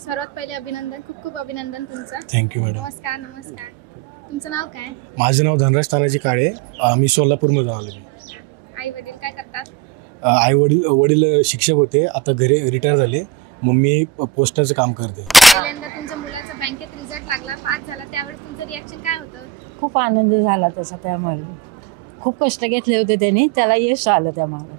सर्वात पहिले अभिनंदन, खूप खूप अभिनंदन तुमचं. Thank you madam. नमस्कार नमस्कार. तुमचं नाव काय? माझं नाव धनराज तानाजी काळे. मी सोलापूरमधून आलो. आई वडील काय करतात? वडील शिक्षक होते, आता घरी रिटायर झाले. मम्मी पोस्टाचं काम करते. पहिल्यांदा तुमच्या मुलाचा बँकेत रिझल्ट लागला, पास झाला, त्यावेळेस तुमचं रिॲक्शन काय होतं? खूप आनंद झाला तसा. त्यामुळे खूप कष्ट घेतले होते त्यांनी, त्याला यश आलं त्यामुळे.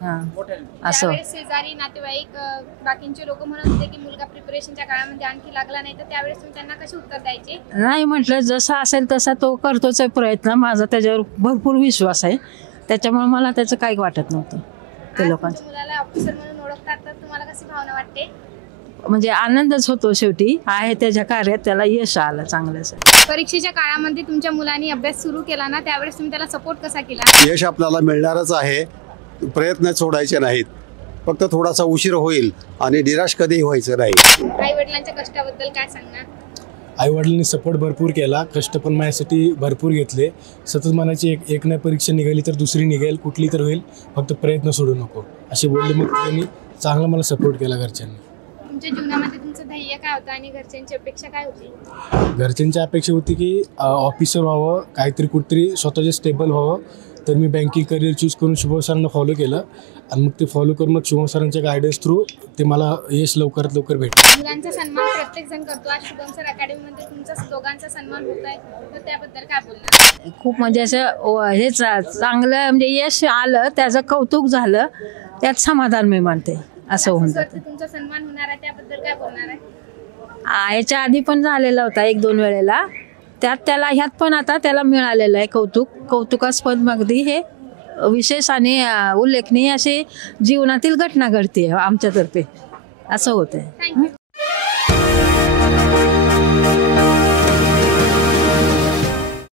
असं त्यावेळेस शेजारी नातेवाईक बाकींचे लोक म्हणत होते की मुलगा प्रिपरेशनच्या काळामध्ये आणखी लागला नाही, तर त्यावेळेस तुम्ही त्यांना कसे उत्तर द्यायचे? नाही म्हटलं, जसा असेल तसा तो करतोच आहे प्रयत्न. माझा त्याच्यावर भरपूर विश्वास आहे, त्याच्यामुळे मला त्याचं काही वाटत नव्हतं. ते लोकांचं मुलाला ऑफिसर म्हणून ओळखतात, तर तुम्हाला कशी भावना वाटते? म्हणजे आनंदच होतो. शेवटी आहे त्याच्या कार्यात त्याला यश आलं चांगलंच. परीक्षेच्या काळामध्ये तुमच्या मुलांनी अभ्यास सुरू केला ना, त्यावेळेस तुम्ही त्याला सपोर्ट कसा केला? यश आपल्याला मिळणारच आहे, प्रयत्न सोडायचे नाहीत. फक्त थोडासा उशीर होईल आणि निराश कधीही व्हायचं नाही. आई वडिलांच्या कष्टाबद्दल काय सांगणार? आईवडिलांनी सपोर्ट भरपूर केला, कष्ट पण माझ्यासाठी भरपूर घेतले. सतत म्हणायची एक नाही परीक्षा निघाली तर दुसरी निघेल, कुठली तर होईल, फक्त प्रयत्न सोडू नको असे बोलले. मग त्यांनी चांगला मला सपोर्ट केला घरच्यांनी. तुमच्या जीवनामध्ये तुमचं ध्येय काय होतं आणि घरच्यांची अपेक्षा काय होती? घरच्यांची अपेक्षा होती की ऑफिसर व्हावं, काहीतरी कुठेतरी स्वतःचे स्टेबल व्हावं. तर मी बँकिंग करिअर चूज करून शुभम सरांना फॉलो केलं आणि मग ते फॉलो करून मग शुभम सरांच्या गायडन्स थ्रू ते मला यश लवकरात लवकर भेटलं. मुलांचा सन्मान प्रत्येक जण करतो, आज शुभम सर अकॅडमीमध्ये तुमचा दोघांचा सन्मान होत आहे, तर त्याबद्दल काय बोलणार? खूप म्हणजे असं हे चांगलं म्हणजे यश आलं, त्याचं कौतुक झालं, त्यात समाधान मी मानते. असं होऊन जातं. तुमचा सन्मान होणार आहे, त्याबद्दल काय बोलणार आहे? ह्याच्या आधी पण झालेला होता 1-2 वेळेला, त्यात त्याला ह्यात पण आता त्याला मिळालेलं आहे कौतुकास्पद. अगदी हे विशेष आणि उल्लेखनीय अशी जीवनातील घटना घडते आमच्यातर्फे, असं होतंय. थँक्यू.